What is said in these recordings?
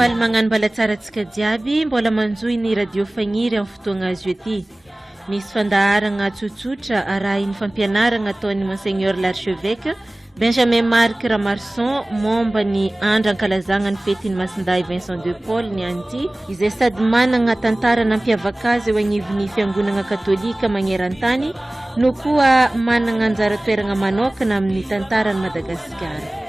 faly magnano mbala tsara antsika jiaby mbola manjoy ny radio fagniry amin'ny fotoagna azo ety. Misy fandaharagna tsotsotra arahiny fampianaragna ataon'ny monseigneur l'archevêque Benjamin Marc Ramarson momba ny andro ankalazagna ny fetiny Masindahy Vincent de Paul ny anty izay sady managna tantara nampiavaka azy eo agnivon'ny fiangonana katolika magneran-tany no koa managna anjara toeragna manokana amin'ny tantarany Madagasikara.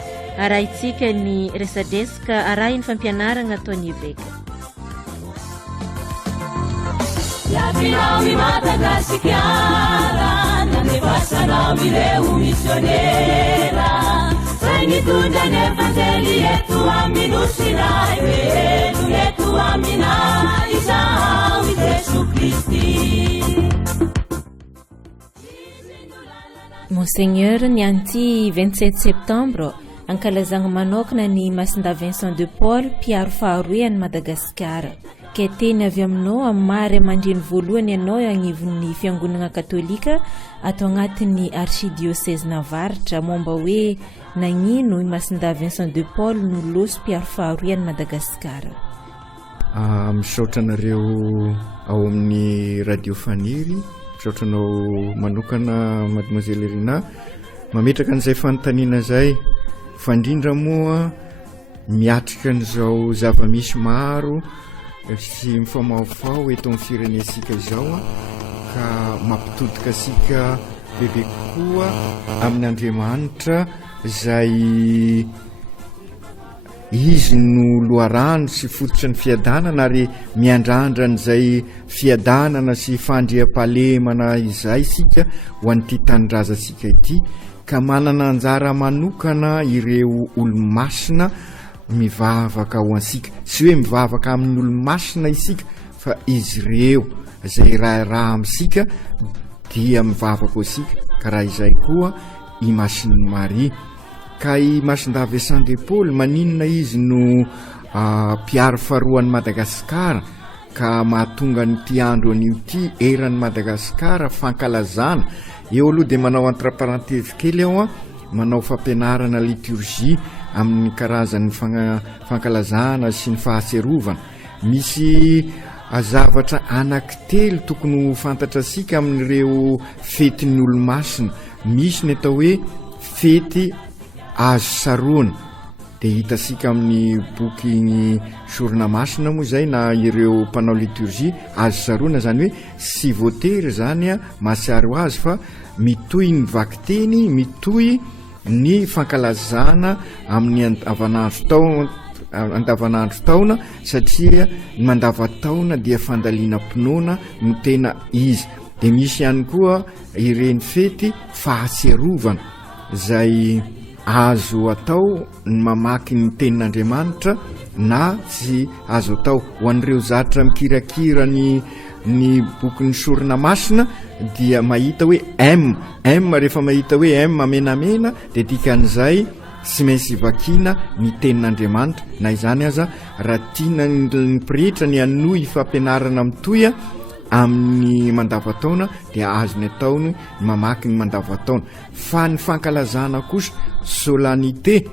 Arahitsika ny resadesika arahiny fampianaragna ataon'ny évêque. Yatinami Madagasikara nanevasana mileu missionera Sanitunda nevangeli yetu aminusina yetu yetu amina Isa Yesu Kristi. Monseigneur ny anty 27 septembre ankalazagna manokana ny Masindahy Vincent de Paul mpiaro faharoe any Madagasikara. Keteny avy aminao amin'ny mary amandreny voalohany ianao agnivon'ny fiangonana katolika atao agnatin'ny archidiocèse navaritra momba hoe nagnino i Masindahy Vincent de Paul no loso mpiaro faharoe any Madagasikara. Misaotra anareo ao amin'ny radio faniry, misaotra anao manokana mademoiselle Irina mametraka an'izay fanontaniana zay. Fandrindra moa miatrika an'izao zava-misy maro sy mifamaofao eto amin'ny firenensika izao ka mampitodika asika bebe kokoa amin'ny Andriamanitra izay izy no loharano sy fototra ny fiadanana ary miandrandra an'izay fiadanana sy fandriam-pahalemana izay sika ho an'ity tanindrazasika ity ka manana anjara manokana ireo olomasina mivavaka ho ansika sy hoe mivavaka amin'ny olomasina isika fa izy ireo izay raha aminsika dia mivavaka ho asika ka raha izay koa i Masin'i Maria ka i Masindahy Vincent de Paul maninona izy no mpiaro faharoan'i Madagasikara ka mahatonga n'ity andro an'io ty eran'i Madagasikara fankalazana. Eo aloha dia manao entre parenthèse kely aho manao fampianarana liturgie amin'ny karazan'ny fankalazana sy ny fahaserovana. Misy zavatra anankitelo tokony ho fantatra sika amin'ireo fetin'ny olomasina. Misy ny atao hoe fety azo saroana dia hitasika amin'ny boky ny sorona masina moa zay na ireo mpanao liturgie. Azo saroana zany hoe sy voatery zany mahasiary ho azy fa mitohy ny vakiteny, mitohy ny fankalazana amin'ny andavanandro taona satria ny mandavataona dia fandaliana-pinoana no tena izy. Dia misy ihany koa ireny fety fahatsiarovana izay azo atao ny mamaky ny tenin'Andriamanitra na tsy azo atao ho an'ireo zatra mikirakira ny boky ny sorona masina dia mahita hoe M rehefa mahita hoe M menamena dia dikan'izay sy maintsy vakiana ny tenin'Andriamanitra. Na izany aza raha tiana ny pretra ny anohy fampianarana mitoya amin'ny mandavataona dia azony ataony mamaky ny mandavataona. Fa ny fankalazana kosa solennité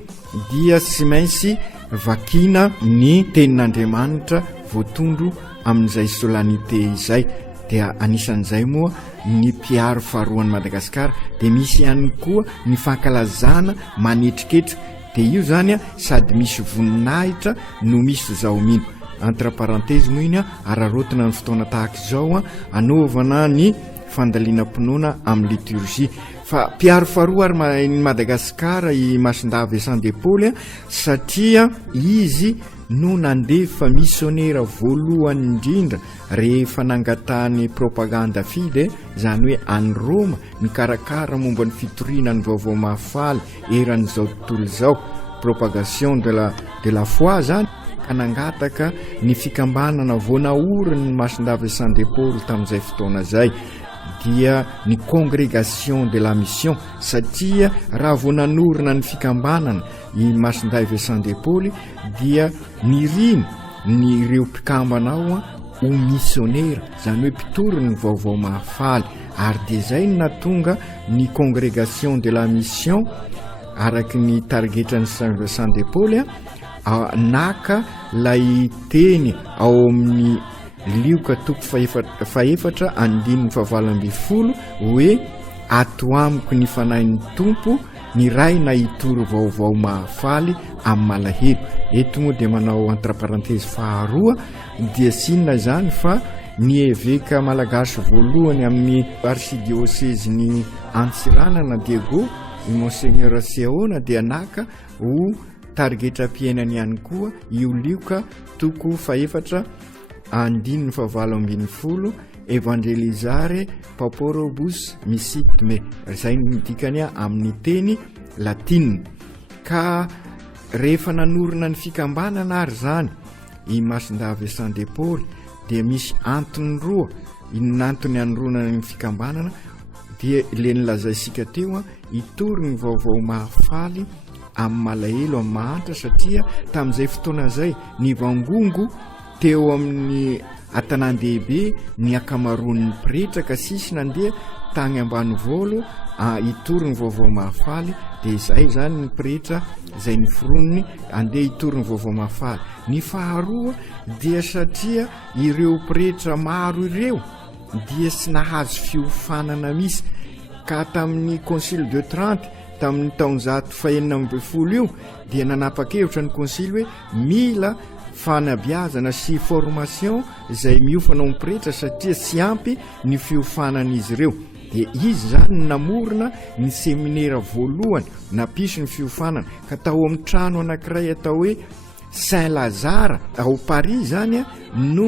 dia sy maintsy vakiana ny tenin'Andriamanitra voatondro amin'izay solennité izay. Dia anisan'izay moa ny mpiaro faharoan'i Madagasikara. Dia misy ihany koa ny fankalazana manetriketra. Dia io zany sady misy voninahitra no misy zao mino. Entre parenthèse moa iny ararotina ny fotoana tahaka izao anaovana ny fandaliana-pinoana amin'ny liturgie. Fa mpiaro faharoa ary Madagasikara i Masindahy Vincent de Paul satria izy no nandefa missionnaire voalohany indrindra rehefa nangatany propaganda fide zany hoe any Roma mikarakara momba ny fitoriana ny vaovao mahafaly eran'izao tontolo izao, propagation de la foi zany. Ka nangataka ny fikambanana voanaoriny Masindahy Vincent de Paul tamin'izay fotoana zay dia ny congrégation de la mission satria raha voananorina ny fikambanana i Masindahy Vincent de Paul dia niriny ny ireo mpikambanao ho missionnaire zany hoe mpitoriny ny vaovao mahafaly ary dia zay no natonga ny congrégation de la mission araky ny targetrany Saint Vincent de Paul naka lay teny ao amin'ny lioka toko faefatra andininy fahavalambin'ny folo hoe ato amiko ny fanahin'ny tompo ny ray na itoro vaovao mahafaly amin'ny malahelo. Eto moa dia manao entre parenthèse faharoa dia sinona zany fa ny évêque malagasy voalohany amin'ny archidiocèse-ny Antsiranana Diego Monseigneur Seona dia naka ho tarigetra-piainany ihany koa io lioka toko faefatra andininy fahavalo ambin'ny folo evangelizare pauporibus missit me, izay midikany amin'ny teny latina. Ka rehefa nanorona ny fikambanana ary zany i Masindavy Saint de Paul dia misy antony roa inantony anoronana ny fikambanana dia le nilazaisika teo itory ny vaovao mahafaly amin'ny malahelo amin'ny mahantra satria tamin'izay fotoana zay ny vangongo teo amin'ny atanàn-dehibe ny akamaroan'ny pretra ka sisy nandeha tany ambany volo itory ny vaovao mahafaly dia izay zany ny pretra izay ny foroniny andeha itory ny vaovao mahafaly. Ny faharoa dia satria ireo pretra maro ireo dia sy nahazo fiofanana misy ka tamin'ny concile de Trente tamin'ny taonjato fahenina amby folo io dia nanapa-kevitra ny concile hoe mila fanabeazana sy formation izay miofanao amin'ny pretra satria sy ampy ny fiofanan'izy ireo. Dia izy zany namorona ny seminaire voalohany napisy ny fiofanana ka tao amin'ny trano anankiray atao hoe Saint Lazare ao Paris zany no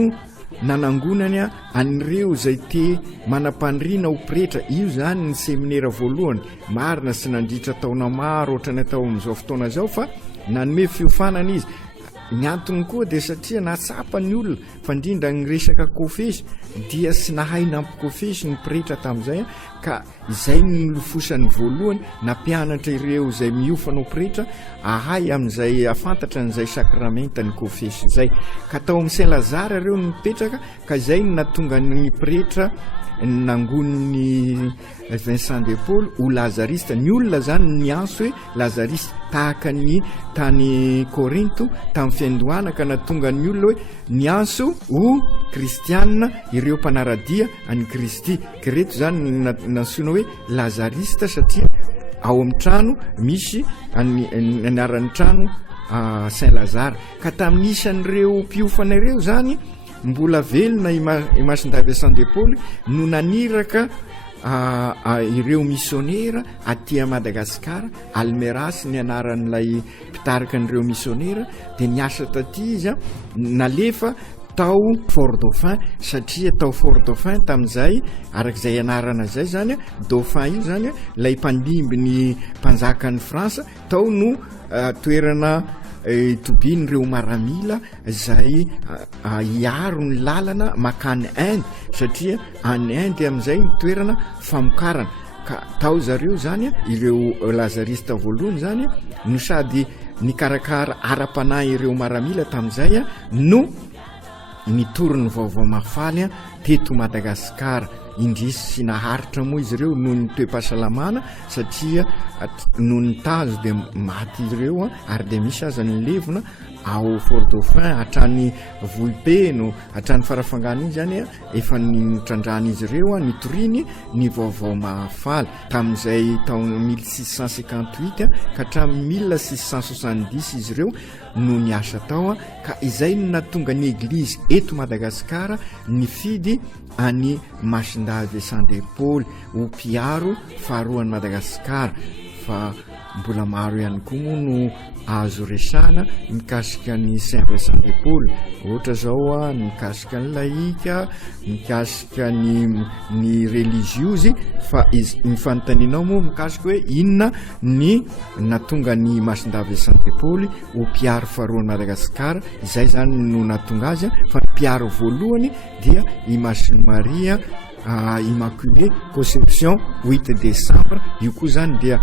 nanangonany anireo izay te manam-pandriana ho pretra. Io zany ny seminaire voalohany marina sy nandritra taona maro ohatrany atao amin'izao fotoana zao fa nanome fiofanana izy. Ny antony koa dia satria natsapa ny olona fa indrindra ny resaka kofesy dia sy nahay nampikofesy ny pretra tamin'izay ka izay ny nolofosany voalohany nampianatra ireo izay miofanao pretra ahay amin'izay afantatra n'izay sakramenta ny kofesy izay. Ka tao amin'ny Saint Lazare ireo nipetraka ka izay ny natonga ny pretra nangoniny Vincent de Paul ho lazariste. Ny olona zany ny anso hoe lazariste tahaka ny tany Korinto tamin'ny fiandohana ka natonga ny olona hoe ny anso ho kristianina ireo mpanaradia any Kristy. Kereto zany nansona hoe lazariste satria ao amin'ny trano misy anaran'ny trano Saint Lazare. Ka tamin'isan'ireo mpiofana ireo zany mbola velona i Masindavy Saint de Paul no naniraka ireo missionnaire aty Madagasikara. Almeras ny anaran'ilay mpitarika an'ireo missionnaire dia niasa taty izy nalefa tao Fort Dauphin satria tao Fort Dauphin tamin'izay arak'izay anarana zay zany Dauphin io zany lay mpandimby ny mpanjakan'ny Fransa tao no toerana tobiny ireo maramila izay hiaro ny lalana makany Inde satria any Inde amin'izay ny toerana famokarana. Ka tao zareo zany ireo lazariste voalohany zany no sady nikarakara ara-panahy ireo maramila tamin'izay no nitory ny vaovao mafaly teto Madagasikara. Indrisy sy naharitra moa izy ireo noho ny toe-pahasalamana satria noho ny tazo dia maty izy ireo ary dia misy aza ny levona ao Fort Dauphin hatrany vohipeno hatrany farafangana iny zany efa nitrandrahan'izy ireo nitoriny ny vaovao mahafaly tamin'izay taona 1658 ka hatramin'ny 1670 izy ireo no niasa tao ka izay no natonga ny eglizy eto Madagasikara nifidy any Masindavy Saint de Paul ho mpiaro faharoan'ny Madagasikara. Fa mbola maro ihany koa moa no azo resana mikasika ny Saint Vincent de Paul, ohatra zao mikasika ny laïka, mikasika ny religiozy. Fa ny fanontanianao moa mikasika hoe inona ny natonga ny Masindavy Saint de Paul ho mpiaro faharoan'ny Madagasikara. Izay zany no natonga azy fa mpiaro voalohany dia i Masiny Maria Immaculée Conception 8 décembre. Io koa zany dia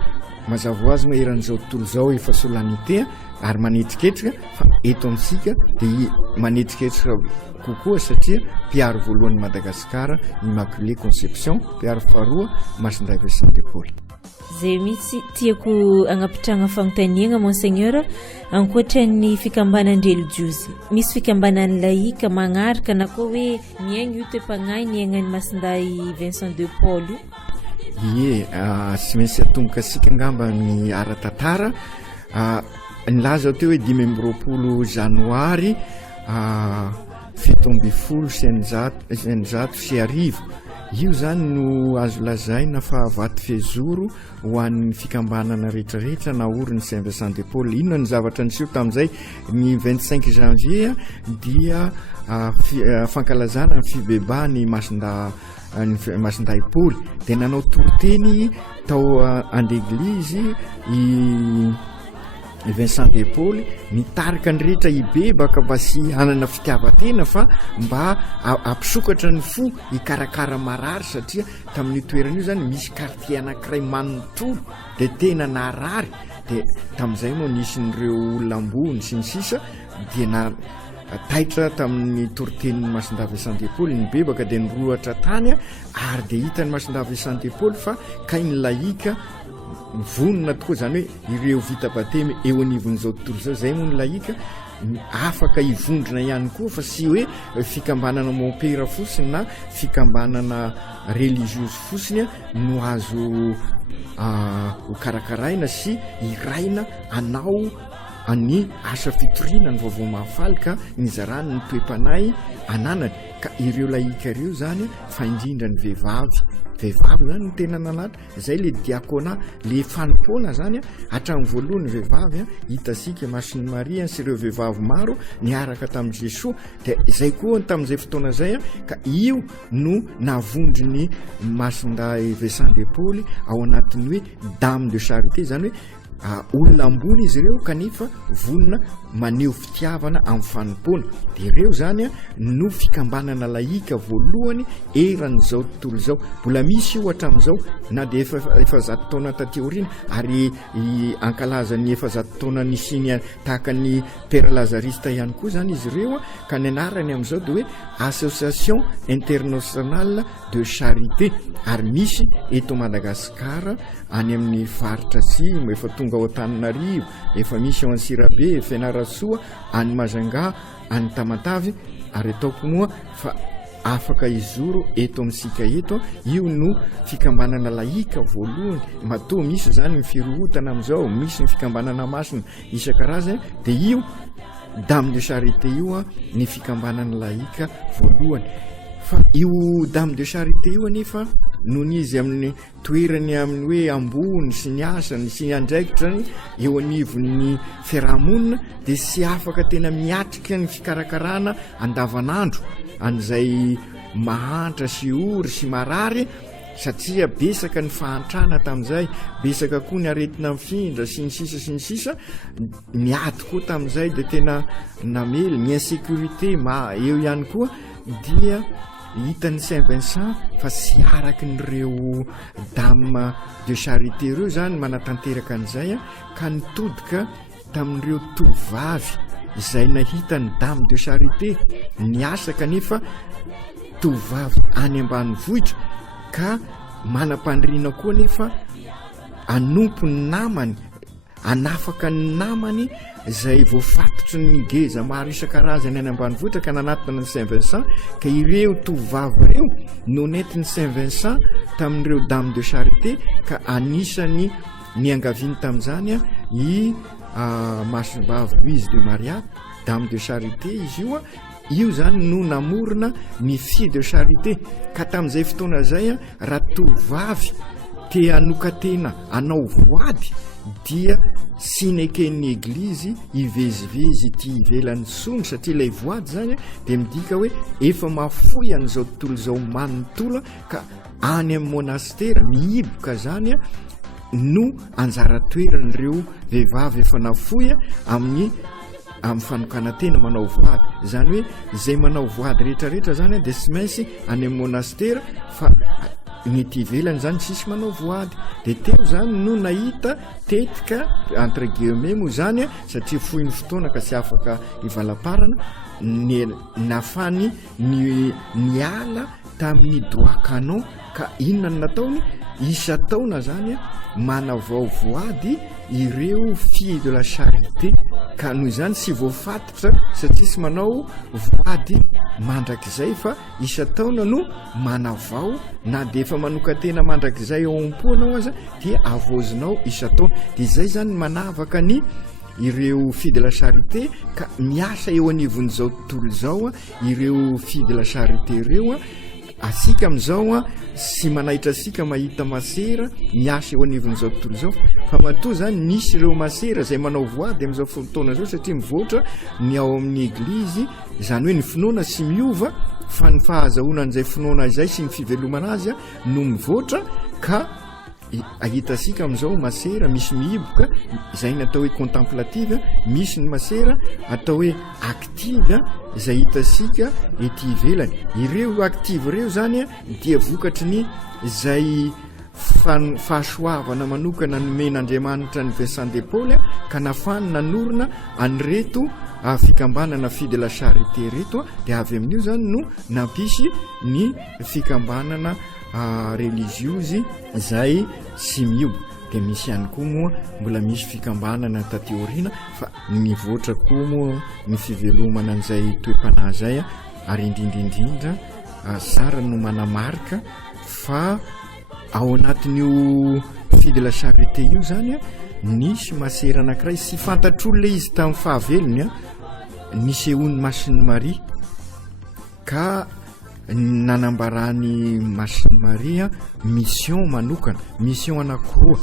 mazava azy maheran'izao tontolo zao efa solanité ary manetriketrika fa eto amintsika dia manetriketrika kokoa satria mpiaro voalohany Madagasikara Immaculée Conception, mpiaro faharoa Masindavy Saint de Paul. zay mitsy tiako agnapitragna fanontaniagna monseigneur ankoatran'ny fikambanan-dreligiosy misy fikambanan'ny laïka magnaraka na koa hoe miaigny io toe-pagnahy niaignan'ny masinday Vincent de Paul ie sy maintsy atomboka asika ngamba ny ara-tantara nilaza teo hoe 20 janoary 17 io zany no azo lazaina fa vaty fezoro ho an'ny fikambanana rehetrarehetra na oriny Saint Vincent de Paul. Inona ny zavatra niseho tamin'izay ny 25 janvier dia fankalazana ny fibebany masinday Paul dia nanao toroteny tao an-d'église Vincent de Paul mitarika ny rehetra ibebaka mba sy hanana fitiavatena fa mba ampisokatra ny fo hikarakara marary satria tamin'ny toeran'io zany misy quartier anankiray manontolo dia tena narary dia tamin'izay moa nisy nireo olona ambony sy ny sisa dia na taitra tamin'ny toroteny masinda Vincent de Paul ny bebaka dia nirohatra tany ary dia hitany masinda Vincent de Paul fa kainy laïka vonona tokoa zany hoe ireo vita batemy eo anivon'izao tontolo zao zay moa ny laïka afaka hivondrona ihany koa fa sy hoe fikambanana mompera fotsiny na fikambanana religieuse fotsiny no azo ho karakaraina sy iraina anao any asa fitoriana ny vaovao mahafaly ka nizarany ny toe-panahy ananany ka ireo laïka ireo zany fa indrindra ny vehivavy zany ny tena nanatra zay le diakona le fanompoana zany hatramin'ny voalohany vehivavy hitasika Masiny Maria sy ireo vehivavy maro niaraka tamin'i Jesosy dia zay koa tamin'izay fotoana zay ka io no navondriny masinday Vincent de Paul ao anatin'ny hoe dame de charité zany hoe olona ambony izy ireo kanefa vonona maneho fitiavana amin'ny fanompoana dia ireo zany no fikambanana laïka voalohany eran'izao tontolo zao. Mbola misy io hatramin'izao na dia efa 100 taona taty aoriana ary ankalazany efa 100 taona nisiny tahaka ny Père Lazariste ihany koa zany izy ireo ka ny anarany amin'izao dia hoe Association Internationale de Charité ary misy eto Madagasikara any amin'ny faritra atsimo efa tonga ao Antananarivo efa misy ao Antsirabe Fianarantsoa any Majunga any Tamatavy ary ataoko moa fa afaka izoro eto amintsika eto io no fikambanana laïka voalohany matoa misy zany ny firohotana amin'izao misy ny fikambanana masina isan-karazany dia io dame de charité io ny fikambanana laïka voalohany fa io dame de charité io anefa noho izy amin'ny toerany amin'ny hoe ambony sy ny asany sy ny andraikitrany eo anivon'ny fiarahamonina dia sy afaka tena miatrika ny fikarakarana andavanandro an'izay mahantra sy ory sy marary satria besaka ny fahantrana tamin'izay besaka koa ny aretina mifindra sy ny sisa miady koa tamin'izay dia tena namely ny insécurité eo ihany koa dia hitan'ny Saint Vincent fa sy araky nyreo dame de charité ireo zany manatanteraka an'izay ka nitodika tamin'ireo tovavy izay nahita ny dame de charité niasa kanefa tovavy any ambanivohitra ka manam-pandriana koa nefa anompo ny namany anafaka ny namany izay voafatotry ny ngeza maro isan-karazany any ambanivohitra ka nanatona ny Saint Vincent ka ireo tovavy ireo no nentin'ny Saint Vincent tamin'ireo dame de charité ka anisany niangaviany tamin'izany i masivavy Louise de Maria dame de charité izy io zany no namorona ny fille de charité ka tamin'izay fotoana zay raha tovavy te hanokatena anao voady dia sineken'ny eglizy ivezivezy ty ivelan'ny sony satria ilay voady zany dia midika hoe efa mafoy an'izao tontolo zao manontolo ka any amin'ny monastera mihiboka zany no anjara toeran'ireo vehivavy efa nafoy amin'ny fanokana tena manao voady zany hoe izay manao voady rehetrarehetra zany dia sy mainsy any amin'ny monastera fa ny ty ivelany zany sisy manao voady dia teo zany no nahita tetika entre guillemets moa zany satria fohy ny fotoana ka sy afaka ivalaparana nafany ny ala tamin'ny droit canon ka inona ny nataony isa-taona zany manavao voady ireo fille de la charité ka noho izany sy voafatitra satria sy manao voady mandrakizay fa isa-taona no manavao na de efa manokatena mandrakizay ao am-poanao aza dia avozinao isa-taona de izay zany manavaka ny ireo fille de la charité ka miasa eo anivon'izao tontolo zao ireo fille de la charité ireo asika am'izao sy manaitra asika mahita masera miasa eo anivon'izao tontolo zao fa matoa zany nisy ireo masera zay manao voady am'izao fotoana zao satria mivoatra ny ao amin'ny eglizy zany hoe ny finoana sy miova fa ny fahazahoana an'izay finoana izay sy ny fivelomana azy no mivoatra ka ahitasika am'izao masera misy mihiboka izay ny atao hoe contemplative misy ny masera atao hoe active izay hitasika ety ivelany ireo active ireo zany dia vokatry ny izay fahasoavana manokana nomen'Andriamanitra ny Vincent de Paul ka nafany nanorona anyreto fikambanana fille de la charité reto dia avy amin'io zany no nampisy ny fikambanana religiozy zay sy miobo de misy ihany koa moa mbola misy fikambanana tateorina fa mivoatra koa moa ny fivelomana an'izay toe-panahy zay ary indrindrindrindra sara no manamarika fa ao anatin'io fille de la charité io zany nisy masera anankiray sy fantatr'olona izy tamin'ny fahavelony nisy ehony Masiny Maria ka nanambarany Masiny Maria mission manokana mission anankiroa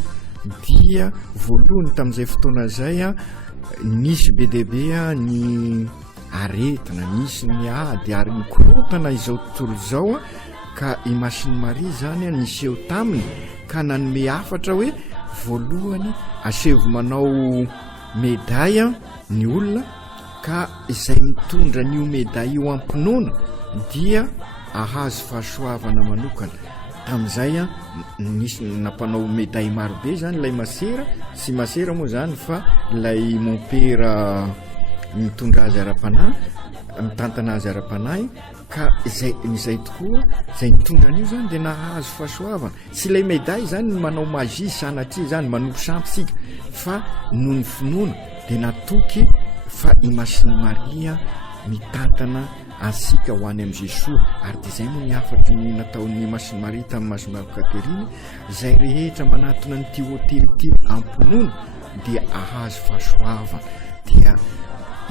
dia voalohany tamin'izay fotoana zay nisy be deaibe ny aretina nisy ny ady ary mikorotana izao tontolo zao ka i Masiny Maria zany nisy eo taminy ka nanome hafatra hoe voalohany asevo manao médaille ny olona ka izay mitondra n'io médaille io ampinoana dia ahazo fahasoavana manokana tamin'izay nisy nampanao médaille marobe zany lay masera sy masera moa zany fa lay mon père mitondra azy ara-panahy mitantana azy ara-panahy ka izay tokoa zay mitondra an'io zany dia nahazo fahasoavana sy lay médaille zany manao magie sanatria zany manompo sampysika fa noho ny finoana dia natoky fa i Masiny Maria mitantana asika ho any amin'i Jesosy ary dia izay moa ny afatry ny nataon'ny Masiny Maria tamin'ny Masimavo Kateriny izay rehetra manatona ny'ity hôtely ity ampinoana dia ahazo fahasoavana dia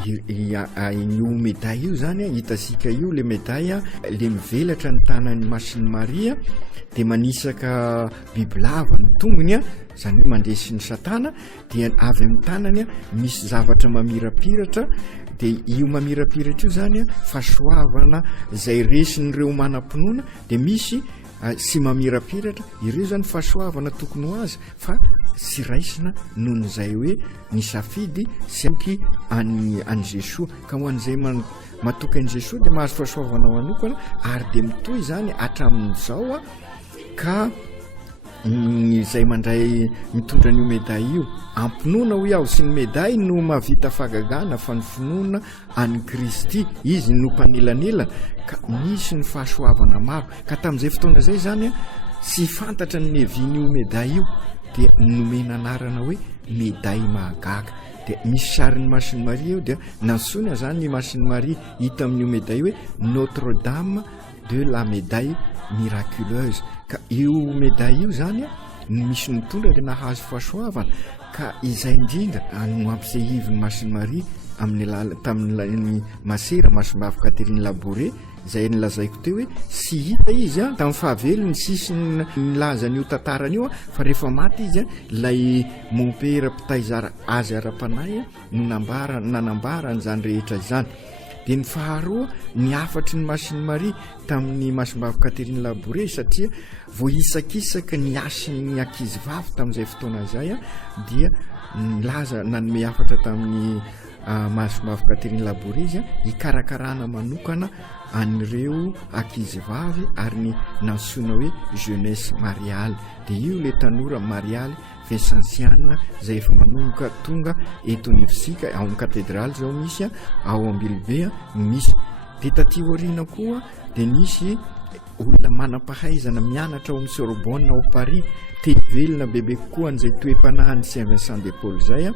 io médaille io zany hitasika io le médaille le mivelatra ny tanan'ny Masiny Maria dia manisaka bibilava ny tongony zany hoe mandresy ny satana dia avy amin'ny tanany misy zavatra mamirapiratra dia io mamirapiratra io zany fahasoavana izay resin'ireo manam-pinoana dia misy sy mamirapiratra ireo zany fahasoavana tokony ho azy fa sy raisina noho n'izay hoe ny safidy sy aky any Jesosy ka ho an'izay matoka an'i Jesosy dia mahazo fahasoavana manokana ary dia mitohy zany hatramin'izao ka izay mandray mitondra n'io médaille io ampinoana ho iaho sy ny médaille no mahavita fahagagana fa ny finoana any Kristy izy no mpanelanelana ka misy ny fahasoavana maro ka tamin'izay fotoana zay zany sy fantatra ny nevin'io médaille io dia nomena anarana hoe médaille mahagaga dia misy sarin'ny Masiny Maria io dia nansona zany ny Masiny Maria hita amin'io médaille hoe Notre-Dame de la médaille miraculeuse ka io médaille io zany misy nitondra dia nahazo fahasoavana ka izay indrindra no ampisehiviny Masiny Maria amin'ny tamin'ny masera Masimavo Kateriny Labouré izay nilazaiko teo hoe sy hita izy tamin'ny fahavelony sisy nilaza n'io tantaran'io fa rehefa maty izy lay mon père mpitaizara azy ara-panahy no nanambara n'izany rehetra izany dia ny faharoa ny afatry ny Masiny Maria tamin'ny Masimavo Kateriny Labouré satria voaisakisaka ny asin'ny ankizy vavy tamin'izay fotoana zay dia nilaza nanome afatra tamin'ny Masimavo Kateriny Labouré izy hikarakarana manokana an'ireo ankizy vavy ary ny nansona hoe jeunesse mariale dia io le tanora marialy Vincentiane izay efa manomboka tonga eto anivosika ao amin'ny katedraly zao misy ao Ambilobe misy dia taty aoriana koa dia nisy olona manam-pahaizana mianatra ao amin'ny Sorbonne ao Paris teny velona bebe kokoa an'izay toe-panahany Saint Vincent de Paul zay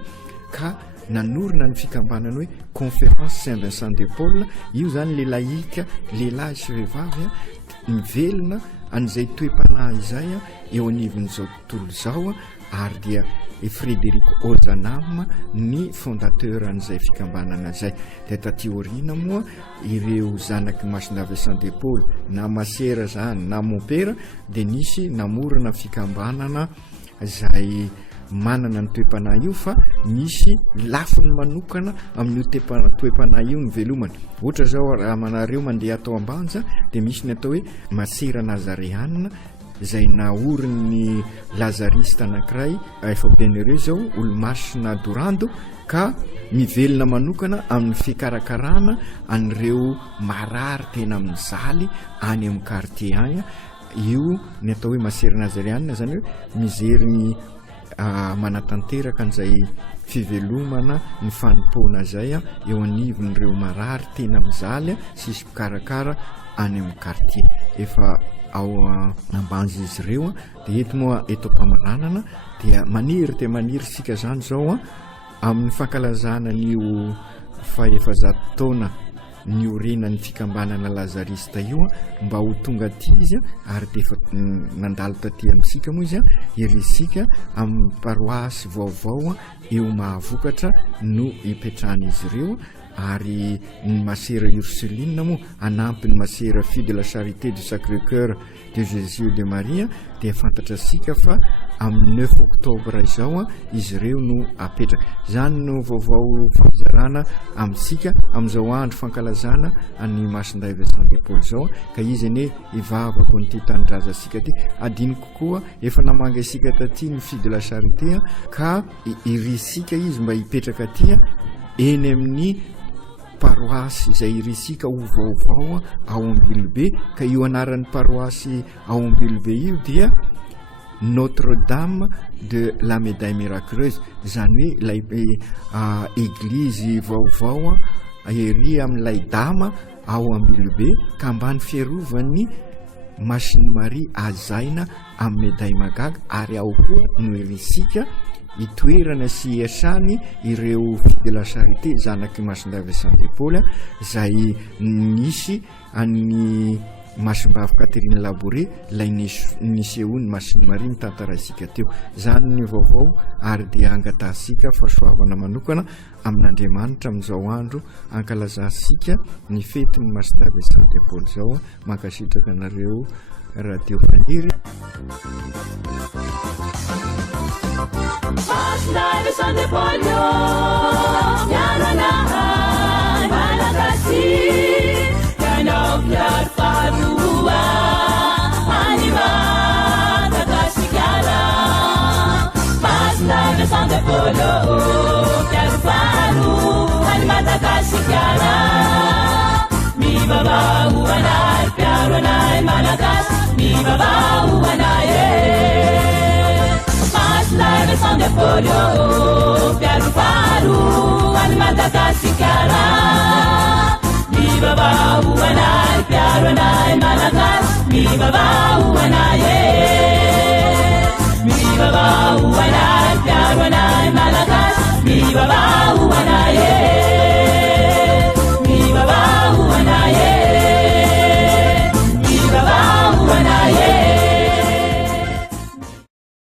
ka nanorina ny fikambanana hoe conférence Saint Vincent de Paul. Io zany le laïka lehilahy sy vehivavy mivelona an'izay toe-panahy izay eo anivon'izao tontolo zao ary dia Frédéric Ozanam ny fondateur an'izay fikambanana zay. Dia taty aoriana moa ireo zanaky Masina Vincent de Paul na masera zany na mompera dia nisy namorona fikambanana zay manana ny toe-panahy io fa misy lafiny manokana amin'ny toe-panahy io ny velomany. Ohatra zao raha manareo mandeha atao ambanja dia misy ny atao hoe masera nazareanina zay naoriny lazariste anankiray efa benere zao olo-masina dorando ka mivelona manokana amin'ny fikarakarana an'ireo marary tena amin'ny zaly any amin'ny quartier any. Io ny atao hoe masera nazareanina zany hoe mizery manatanteraka an'izay fivelomana ny fanompona zay eo anivon'ireo marary tena mizaly sisy mpikarakara any amin'ny quartier efa ao ambanja izy ireo. Dia eto moa eto mpamaranana dia maniry sika zany zao amin'ny fankalazana n'io fahefazato taona niorenan'ny fikambanana lazarista io mba ho tonga ty izy ary dia efa nandalo taty amintsika moa izy irisika amin'ny paroasy vaovao eo mahavokatra no ipetrahan'izy ireo. Ary ny masera Ursuline moa anampy ny masera Fille de la Charité du Sacré-Cœur de Jésus de Maria dia fantatra sika fa amin'ny 9 octobre izao izy ireo no apetraka. Zany no vaovao fizarana amintsika amin'izao andro fankalazana any Masinday Vincent de Paul zao ka izy ane ivavako nyty tanindrazana sika ty adiny kokoa efa namanga sika taty ny Fille de la Charité ka irisika izy mba hipetraka ty eny amin'ny paroasy izay irisika ho vaovao ao Ambilobe. Ka io anaran'ny paroasy ao Ambilobe io dia Notre-Dame de la Médaille Miraculeuse, zany hoe lay église vaovao ery amin'ilay dama ao Ambilobe ka ambany fiarovany Masiny Marie azaina amin'ny Médaille Magaga. Ary ao koa no irisika itoerana sy iasany ireo Fille de la Charité zanaky Masina Vincent de Paul zay nisy any Masimbavy Catherine Labouré lay nisehoany Masiny Marie nitantarasika teo. Zany ny vaovao ary dia angatasika fahasoavana manokana amin'Andriamanitra amin'izao andro ankalazasika ny fetin'ny Masina Vincent de Paul zao. Mankasitraka anareo radio Faniry. Masina Vincent de Paul yanana malakasi yanao biar farua anima takasikala. Masina Vincent de Paul biar faru anima takasikala. Mi baba uanai biar anai malakas mi baba uanai. Masina Vincent de Paul biar faru anima takasikala. Mi baba uanai biar anai malakas mi baba